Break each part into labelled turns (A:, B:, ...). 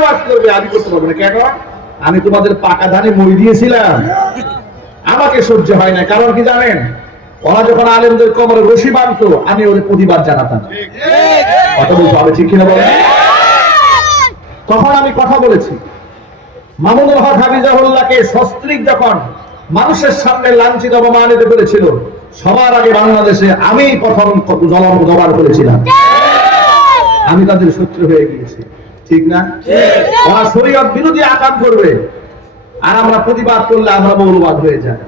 A: ওয়াজ করবে, আমি করতে পারব না। কেন? আমি তোমাদের পাকা ধানে মই দিয়েছিলাম। আমাকে সহ্য হয় না কারণ কি জানেন? ওরা যখন আলেমদের কোমরে রশি বাঁধতো, আমি ওর প্রতিবাদ জানাতাম। কথা বলতে হবে ঠিক কিনা বলেন? তখন আমি কথা বলেছি। মামুনুল হক হাবিজাহুল্লাহকে সস্ত্রীক যখন মানুষের সামনে লাঞ্ছিত, অপমানিত করেছিল, সবার আগে বাংলাদেশে আমি প্রথম জবাব করেছিলাম। আমি তাদের শত্রু হয়ে গিয়েছি। ঠিক না? ওরা শরীয়ত বিরোধী আকাম করবে আর আমরা প্রতিবাদ করলে আমরা মৌলবাদ হয়ে যায়।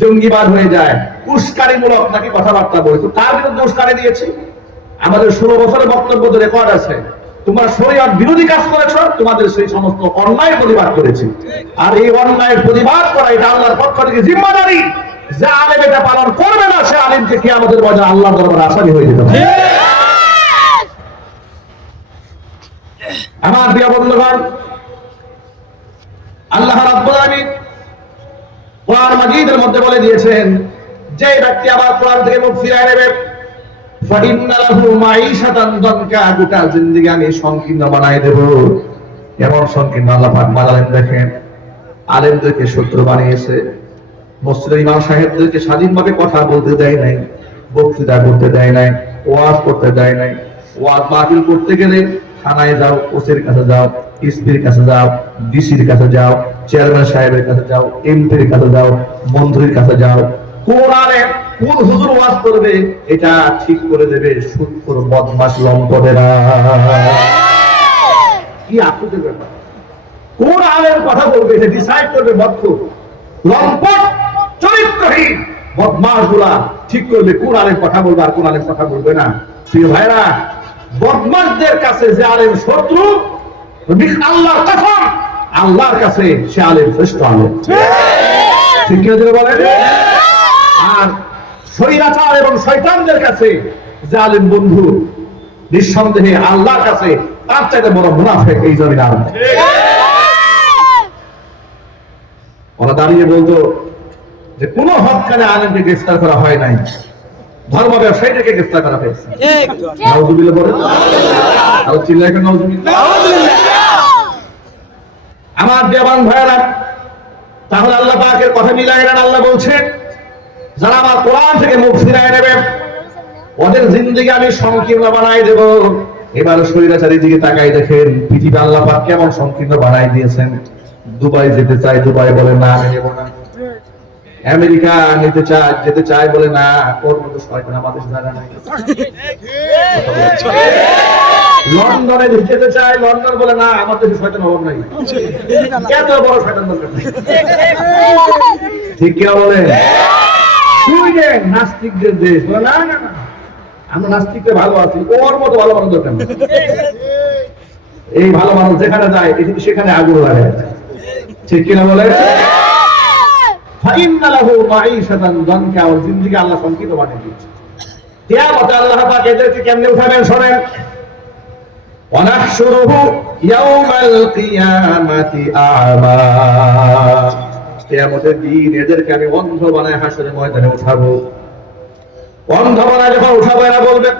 A: জঙ্গিবাদ হয়ে যায়। উস্কানিমূলক নাকি কথাবার্তা বলে। তো তার বিরুদ্ধে উস্কানি দিয়েছি? আমাদের ষোলো বছরের বক্তব্য তো রেকর্ড আছে। তোমরা শরীয়ত বিরোধী কাজ করেছ তোমাদের সেই সমস্ত অন্যায় প্রতিবাদ করেছি। আর এই অন্যায়ের প্রতিবাদ করা এটা আল্লাহর পক্ষ থেকে জিম্মাদারি। যে আলেম এটা পালন করবে না সে আলেমকে কি আমাদের মজা আল্লাহ দরবার আসামি হয়ে যেতে পারে আমার প্রিয় বন্ধুগণ, আল্লাহ রাব্বুল আলামিন কোরআন মাজিদের মধ্যে বলে দিয়েছেন, যে ব্যক্তি আবার কোরআন থেকে মুখ ফিরায় নেবে স্বাধীনভাবে কথা বলতে দেয় নাই, বক্তৃতা করতে দেয় নাই, ওয়াজ করতে দেয় নাই। ওয়াজ মাহফিল করতে গেলে থানায় যাও, ওসির কাছে যাও, এসপির কাছে যাও, ডিসির কাছে যাও, চেয়ারম্যান সাহেবের কাছে যাও, এমপির কাছে যাও মন্ত্রীর কাছে যাও। আলেম কোন হুজুর ওয়াজ করবে, এটা ঠিক করে দেবে সুৎখর বদমাস লম্পটেরা। কি আশ্চর্যের ব্যাপার। কোন আলের কথা বলবে, এটা ডিসাইড করবে মধ্য লম্পট চরিত্রহীন বদমাসগুলা ঠিক করবে কোন আলেম কথা বলবে আর কোন আলেম কথা বলবে না। প্রিয় ভাইরা বদমাসদের কাছে যে আলেম শত্রু আল্লাহর কসম, আল্লাহর কাছে সে আলেম শ্রেষ্ঠ আলেম। ঠিক কিনা বলেন? আর স্বৈরাচার এবং শয়তানদের কাছে যে আলেম বন্ধু, নিঃসন্দেহে আল্লাহর কাছে তার চাইতে বড় মুনাফেক এই জমিন আর ওরা দাঁড়িয়ে বলতো যে কোন হকানে আলেমকে গ্রেফতার করা হয় নাই। ধর্ম ব্যবসায়ীটাকে গ্রেফতার করা হয়েছে। নাউজুবিল্লাহ বলেন। আরও চিল্লাই কেন আমার দেবান তাহলে আল্লাহ পাকের কথা নেন আল্লাহ বলছেন যারা আমার কোরআন থেকে মুখ ফিরায় নেবে ওদের জিন্দগি আমি সংকীর্ণ বানাই দেব। এবার স্বৈরাচারীর দিকে তাকাই দেখেন পৃথিবী আল্লাহ পাক কেমন সংকীর্ণ বানাই দিয়েছেন। দুবাই যেতে চাই দুবাই বলে না আমি নেব না। আমেরিকা নিতে চায়, যেতে চায় বলে না ওর মতো শয়তান আমাদের জায়গা নাই? লন্ডনে যেতে চায়, লন্ডন বলে না, আমার দেশে শয়তান অভাব নাই। এত বড় শয়তান ঠিক কিনা বলে সুইডেন নাস্তিকদের দেশ। বলে, না আমরা নাস্তিকদের ভালো আছি, ওর মতো ভালো মানুষ দরকার এই ভালো মানুষ যেখানে যায় সেখানে আগুন লাগে। ঠিক কিনা বলে আল্লাহ সংকিত এদেরকে আমি। অন্ধ উঠাবো। অন্ধ যখন উঠাবো বলবে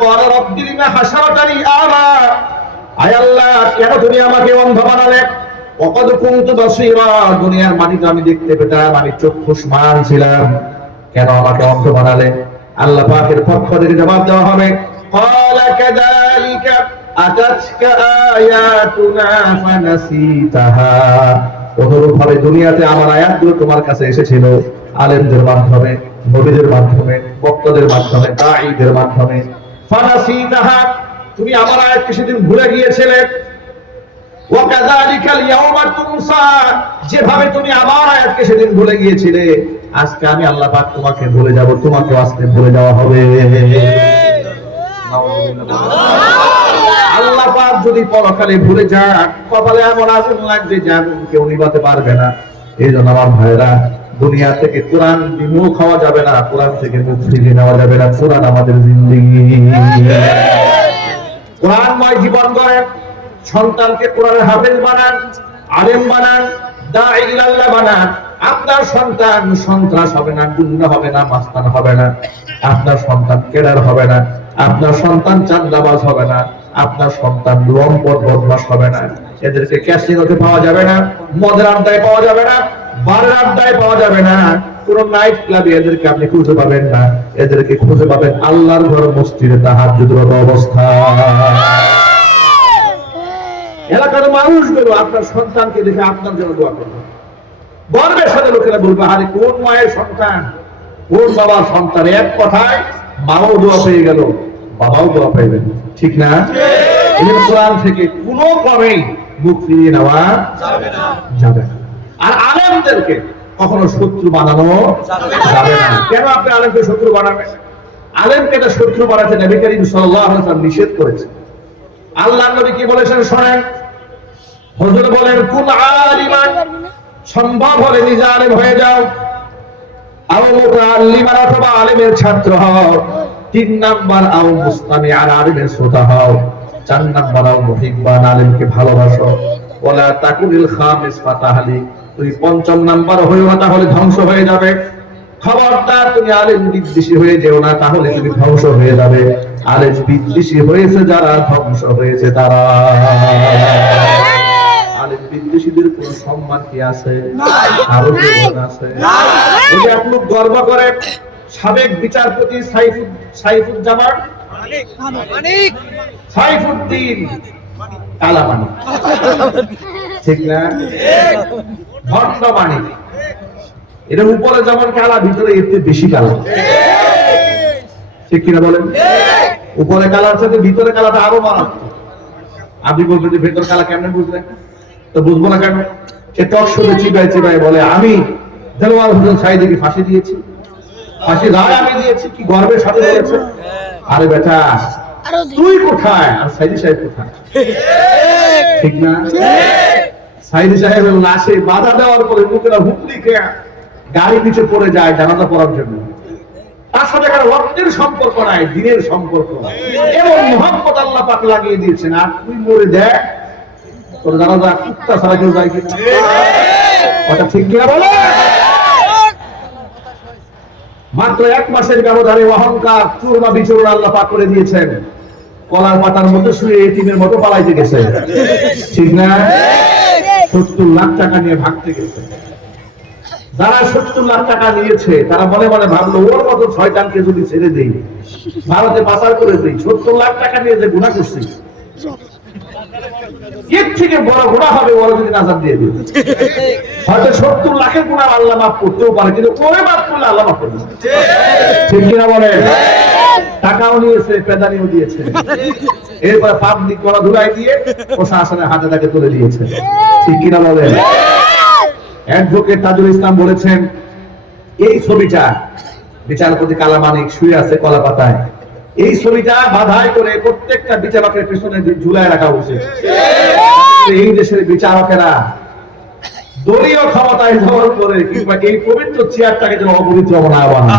A: আল্লাহ, কেন তুমি আমাকে অন্ধ বানালে? অকদ কুনতু বাসীরা দুনিয়ার মাটিতে আমি দেখতে পেতাম আমি চক্ষুষ্মান ছিলাম কেন আমাকে অন্ধ বানালে আল্লাহ পাকের পক্ষ থেকে জবাব দেওয়া হবে قال كذلك أتتك آياتنا فنسيتها অনুরূপভাবে দুনিয়াতে আমার আয়াতগুলো তোমার কাছে এসেছিল আলেমদের মাধ্যমে নবীদের মাধ্যমে বক্তাদের মাধ্যমে দাঈদের মাধ্যমে ফানাসিতাহা তুমি আমার আয়াতকে সেদিন ভুলে গিয়েছিলে ওয়াকাযালিকাল ইয়াউমা তুনসা পরকালে ভুলে যান কপালে এমন আগুন লাগবে যে আগুন কেউ নিভাতে পারবে না। এই জন্য আমার ভাইরা দুনিয়া থেকে কোরআন বিমুখ হওয়া যাবে না, কোরআন থেকে মুখ ফিরিয়ে নেওয়া যাবে না। কোরআন আমাদের জিন্দিগি। কোরআনময় জীবন গড়েন সন্তানকে কোরআনের হাফেজ বানান, আলেম বানান ইলাল্লাহ বানান। আপনার সন্তান সন্ত্রাস হবে না, গুন্ডা হবে না, মাস্তান হবে না। আপনার সন্তান কেডার হবে না। আপনার সন্তান হবে না। আপনার সন্তান লম্পট বদমাস হবে না। এদেরকে ক্যাসিনোতে পাওয়া যাবে না, মদের আড্ডায় পাওয়া যাবে না, বারের আড্ডায় পাওয়া যাবে না। কোন নাইট ক্লাবে এদেরকে আপনি খুঁজে পাবেন না। এদেরকে খুঁজে পাবেন আল্লাহর ঘর মসজিদে তাহার অবস্থা। এলাকার মানুষগুলো আপনার সন্তানকে দেখে আপনার জন্য দোয়া করবে। গর্বের সাথে লোকেরা বলবে আরে কোন মায়ের সন্তান? কোন বাবার সন্তান? এক কথায় মাও দোয়া পেয়ে গেল বাবাও দোয়া পাইবেন। ঠিক না? কোরআন থেকে কোনো ক্রমেই মুখ ফিরিয়ে নেওয়া যাবে না। আর আলেমদেরকে কখনো শত্রু বানানো যাবে না। কেন আপনি আলেমকে শত্রু বানাবেন? আলেমকে এটা শত্রু বানাতে নবী করিম সাল্লাল্লাহু আলাইহি ওয়াসাল্লাম নিষেধ করেছে আল্লাহ নবী কি বলেছেন শোনেন? হুজুর বলেন কুন আলিমান সম্ভব হলে নিজে আলেম হয়ে যাও। আও মুতাআল্লিমান অথবা আলেমের ছাত্র হও। তিন নাম্বার আও মুস্তামি আর আলেমের শ্রোতা হও। চার নাম্বার আও মুহিব্বান আলেমকে ভালোবাসো। ওলা তাকুলিল খামিস ফাতাহলি। তুমি পঞ্চম নাম্বার হইও না, তাহলে ধ্বংস হয়ে যাবে। খবরদার, তুমি আলেম বিদ্বেষী হয়ে যেও না, তাহলে তুমি ধ্বংস হয়ে যাবে। আলেম বিদ্বেষী হয়েছে যারা, ধ্বংস হয়েছে তারা। আলেম বিদ্বেষীদের কোন সম্মান কি আছে? আরও আছে? যে গর্ব করে সাবেক বিচারপতি সাইফুদ সাইফুজ্জামান। সাইফুদ্দিন কালামানি। ঠিক না? এটা উপরে যেমন কালা ভিতরে এর বেশি কালা। ঠিক। কিনা বলেন? উপরে কালার সাথে ভিতরে কালাটা আরও মারাত্মক। আপনি বলবেন যে ভেতর কালা কেমনে বুঝলেন? তো বুঝব না কেন? সে টক শুধু চিবাই চিবাই বলে আমি দেলোয়ার হোসেন সাইদিকে ফাঁসি দিয়েছি। ফাঁসি রায় আমি দিয়েছি কি গর্বের সাথে বলেছে আরে বেটা তুই কোথায়? আর সাইদি সাহেব কোথায়? ঠিক না? সাইদি সাহেবের লাশে বাধা দেওয়ার পরে লোকেরা হুমলি খেয়ে গাড়ি নিচে পড়ে যায় জানাজা পড়ার জন্য। তার সাথে কারও রক্তের সম্পর্ক নাই দিনের সম্পর্ক এবং মোহাম্মদ আল্লাহ পাক লাগিয়ে দিয়েছেন আর তুই মরে দেখ তোর জানাজা কুত্তা ছাড়া কেউ যায় কথা ঠিক কিনা বলে? মাত্র এক মাসের ব্যবধানে অহংকার চূর্ণা বিচূর্ণ আল্লাহ পাক করে দিয়েছেন। কলার পাতার মধ্যে শুয়ে এটিমের মতো পালাইতে গেছে। ঠিক না? সত্তর লাখ টাকা নিয়ে ভাগতে গেছে। যারা সত্তর লাখ টাকা নিয়েছে, তারা মনে মনে ভাবলো, ওর মতো ছয়টানকে যদি ছেড়ে দেই, ভারতে পাচার করে দেই, সত্তর লাখ টাকা নিয়ে যে গুণা করছি এর থেকে বড় গুণা হবে ওরা যদি নাজার দিয়ে দিবে হয়তো সত্তর লাখের গুণা আল্লাহ মাফ করতেও পারে, কিন্তু ওরে মাফ করলে আল্লাহ মাফ করবে ঠিক কিনা বলে টাকাও নিয়েছে, পেদানিও দিয়েছে। এরপর পাবলিক করা ধুলাই দিয়ে প্রশাসনের হাতে তাকে তুলে দিয়েছে। ঠিক কিনা বলে অ্যাডভোকেট তাজুল ইসলাম বলেছেন, এই ছবিটা বিচারপতি কালামানিক শুয়ে আছে কলা পাতায় এই ছবিটা বাধাই করে প্রত্যেকটা বিচারকের পিছনে ঝুলায় রাখা উচিত। এই দেশের বিচারকেরা দলীয় ক্ষমতায় ধরন করে কিংবা এই পবিত্র চেয়ারটাকে যেন অপবিত্র না বানায়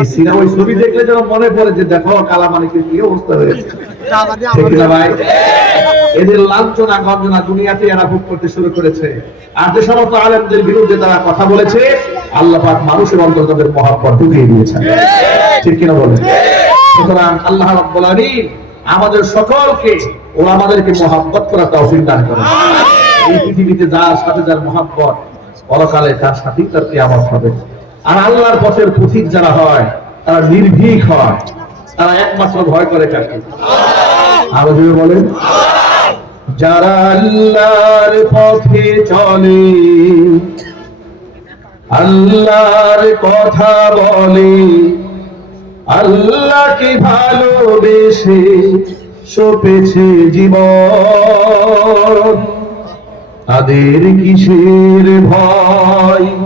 A: এই সিনেমা ছবি দেখলে যেন মনে পড়ে যে দেখো কি অবস্থা হয়েছে। ঠিক না ভাই এদের লাঞ্ছনা গঞ্জনা দুনিয়াতে এরা ভোগ করতে শুরু করেছে। আর যে সমস্ত আলেমদের বিরুদ্ধে তারা কথা বলেছে আল্লাহ পাক মানুষের অন্তর তাদের মহাব্বত ঢুকিয়ে দিয়েছেন। ঠিক কিনা বলেন? সুতরাং আল্লাহ রাব্বুল আলামিন আমাদের সকলকে ও আমাদেরকে মহাব্বত করার তৌফিক দান করেন। এই পৃথিবীতে যার সাথে যার মহাব্বত পরকালে তার সাথেই তার কিয়ামত হবে। আর আল্লাহর পথের পথিক যারা হয় তারা নির্ভীক হয়। তারা একমাত্র ভয় করে কাকে? আরও যদি বলেন। যারা আল্লাহর পথে চলে আল্লাহর কথা বলে আল্লাহকে ভালোবেসে সপেছে জীবন। তাদের কিসের ভয়?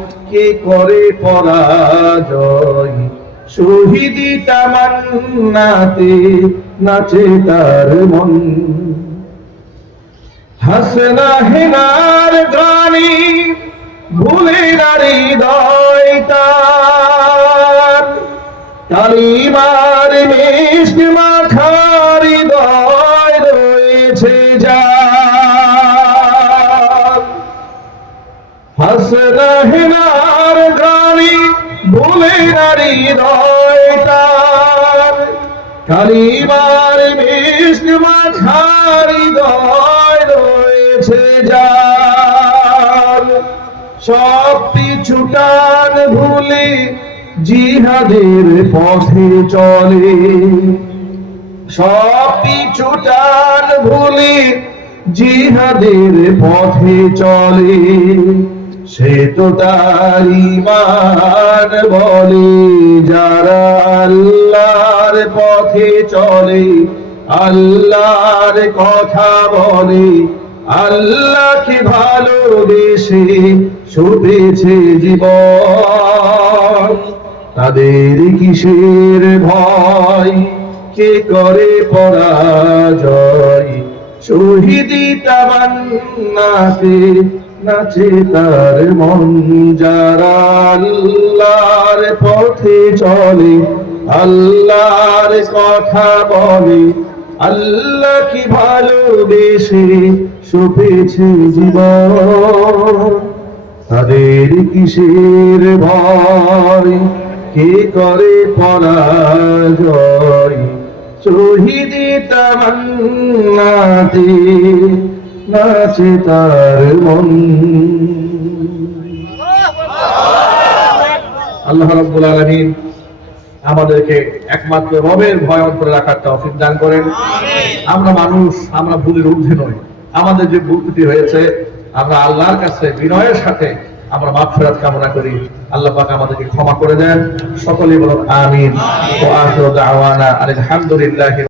A: কে করে পরাজয়? শহীদি তামান্নাতে নাচে তার মন। হাসনা হেনার গানি ভুলে নারী দয়তার কালিমার মিষ্টি হাসনা হেনার গানি, ভুলে নারী দয়তার কালিমার মিষ্টি মাখার হৃদয় রয়েছে যার। সব পিছু ভুলে জিহাদের পথে চলে। সব পিছু টান ভুলে জিহাদের পথে চলে। সে তো তার ইমান বলে, যারা আল্লাহর পথে চলে, আল্লাহর কথা বলে, আল্লাহকে ভালোবেসে ছুটেছে জীবন। তাদের কিসের ভয়? কে করে পরাজয়? শহীদি তামান্নাতে নাচে তার মন, যারা পথে চলে, আল্লাহর কথা বলে, আল্লাহ কি ভালোবেসে সুপেছে জীবন? তাদের কিসের ভয়? কে করে পরাজয়? শহীদি তামান্নাতে নাচে তার মন। আল্লাহ রাব্বুল আলামিন আমাদেরকে একমাত্র রবের ভয় অন্তরে রাখার তৌফিক দান করেন। আমরা মানুষ আমরা ভুলের ঊর্ধ্বে নই। আমাদের যে ভুল ত্রুটি হয়েছে আমরা আল্লাহর কাছে বিনয়ের সাথে আমরা মাগফিরাত কামনা করি। আল্লাহ পাক আমাদেরকে ক্ষমা করে দেন। সকলেই বলুন আমিন। ওয়া আখিরু দাওয়ানা আলহামদুলিল্লাহি